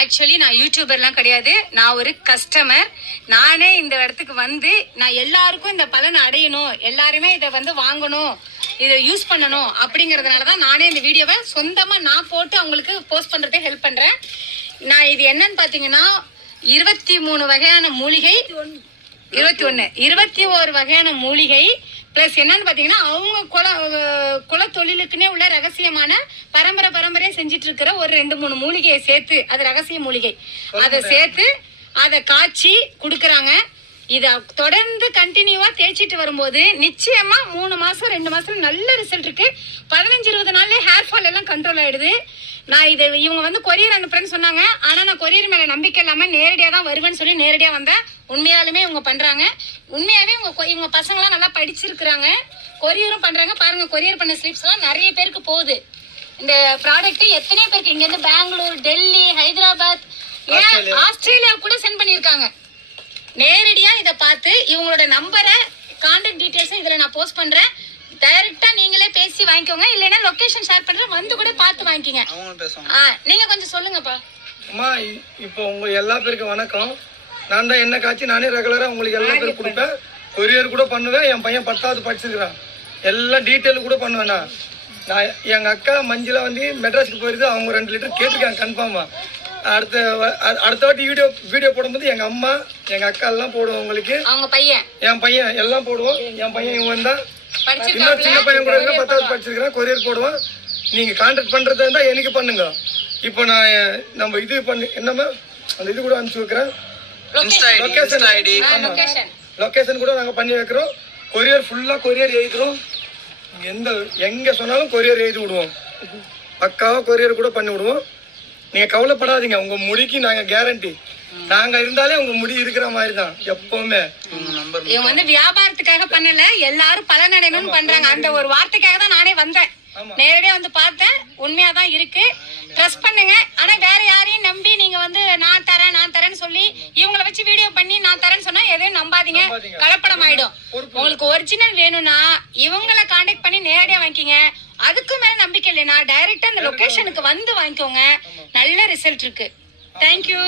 Actually நான் யூடியூபர்லாம் கிடையாது, நான் ஒரு கஸ்டமர். நானே இந்த இடத்துக்கு வந்து நான் எல்லாருக்கும் இந்த பலன் அடையணும், எல்லாருமே இதை வந்து வாங்கணும், இதை யூஸ் பண்ணணும் அப்படிங்கறதுனாலதான் நானே இந்த வீடியோவை சொந்தமா நான் போட்டு அவங்களுக்கு போஸ்ட் பண்றதுக்கு ஹெல்ப் பண்றேன். நான் இது என்னன்னு பாத்தீங்கன்னா 23 வகையான மூலிகை, 21 வகையான மூலிகை பிளஸ் என்னன்னு பாத்தீங்கன்னா அவங்க குல தொழிலுக்குன்னே உள்ள ரகசியமான பரம்பரையா செஞ்சிட்டு இருக்கிற ஒரு 2-3 மூலிகையை சேர்த்து, அது ரகசிய மூலிகை, அதை சேர்த்து அதை காய்ச்சி குடுக்கறாங்க. இத தொடர்ந்து கண்டினியூவா தேய்ச்சிட்டு வரும்போது நிச்சயமா 3 மாசம் 2 மாசம் நல்ல ரிசல்ட் இருக்கு. 15-20 நாள்ல ஹேர் ஃபால் எல்லாம் கண்ட்ரோல் ஆயிடுது. நான் இதை இவங்க வந்து கொரியர் அனுப்புறேன்னு சொன்னாங்க. ஆனா நான் கொரியர் மேல நம்பிக்கை இல்லாம நேரடியா தான் வருவேன்னு சொல்லி நேரடியா வந்தேன். உண்மையாலுமே இவங்க பண்றாங்க. உண்மையாவே இவங்க பசங்க எல்லாம் நல்லா படிச்சிருக்கிறாங்க, கொரியரும் பண்றாங்க. பாருங்க, கொரியர் பண்ண ஸ்லிப்ஸ் எல்லாம் நிறைய பேருக்கு போகுது. இந்த ப்ராடக்ட் எத்தனை பேருக்கு இங்க இருந்து பெங்களூர், டெல்லி, ஹைதராபாத், ஆஸ்திரேலியா கூட சென்ட் பண்ணிருக்காங்க. நேரடியா இதை பார்த்து இவங்களோட நம்பரை, கான்டாக்ட் டீடைல்ஸ் இதுல நான் போஸ்ட் பண்றேன். டைரக்டா நீங்களே பேசி வாங்கிக்கோங்க, இல்லைன்னா லொகேஷன் ஷேர் பண்றேன், வந்து கூட பார்த்து வாங்கிக்கங்க. நீங்க கொஞ்சம் சொல்லுங்கப்பா. அம்மா, இப்போ உங்க எல்லா பேருக்கும் வணக்கம். நான் தான் என்ன காய்ச்சி நானே ரெகுலரா உங்களுக்கு எல்லா பேரும் கொடுப்பேன், கொரியர் கூட பண்ணுவேன். என் பையன் 10வது படிச்சிருக்கிறான், எல்லாம் டீட்டெயில் கூட பண்ணுவேண்ணா. நான் எங்க அக்கா மஞ்சுளா வந்து மெட்ராஸுக்கு போயிருது, அவங்க 2 லிட்டர் கேட்டிருக்காங்க கன்ஃபார்மா. அடுத்த வாட்டி வீடியோ போடும்போது எங்க அம்மா எங்க அக்கா எல்லாம் போடுவோம் உங்களுக்கு, என் பையன் எல்லாம் போடுவோம். என் பையன் இவன் தான் இன்னும் சின்ன பையன் கூட 10வது படிச்சிருக்கிறேன், கொரியர் போடுவான். நீங்க கான்டாக்ட் பண்றதா இருந்தா எனக்கு பண்ணுங்க. இப்போ நான் நம்ம இது பண்ணி என்னமா அந்த இது கூட அனுப்பிச்சு வைக்கிறேன், லொகேஷன் கூட நாங்க பண்ணி வைக்கிறோம். கொரியர் ஃபுல்லா கொரியர் எழுதுறோம், எங்க சொன்னாலும் கொரியர் எழுதி விடுவோம், பக்காவா கொரியர் கூட பண்ணி விடுவோம். நீங்க கவலைப்படாதீங்க, உங்க முடிக்கு நாங்க கேரண்டி. நாங்க இருந்தாலே உங்க முடி இருக்கிற மாதிரி தான் எப்பவுமே. இவங்க வந்து வியாபாரத்துக்காக பண்ணல, எல்லாரும் பலனடையணும்னு பண்றாங்க. அந்த ஒரு வார்த்தைக்காக தான் நானே வந்தேன், நேரடியா வந்து பார்த்தேன். உண்மையாதான் இருக்கு, ட்ரஸ்ட் பண்ணுங்க. ஆனா வேற யாரையும் நம்பி நீங்க வந்து நான் தரேன்னு சொல்லி இவங்களை வச்சு வீடியோ பண்ணி நான் தரேன்னு சொன்னா எதையும் நம்பாதீங்க, கலப்படம் ஆயிடும். உங்களுக்கு ஒரிஜினல் வேணும்னா இவங்களை கான்டாக்ட் பண்ணி நேரடியா வாங்கிக்கங்க. அதுக்கு மேல நம்பிக்கை இல்லைன்னா டைரக்டா அந்த லொகேஷனுக்கு வந்து வாங்கிக்கோங்க, நல்ல ரிசல்ட் இருக்கு. தேங்க்யூ.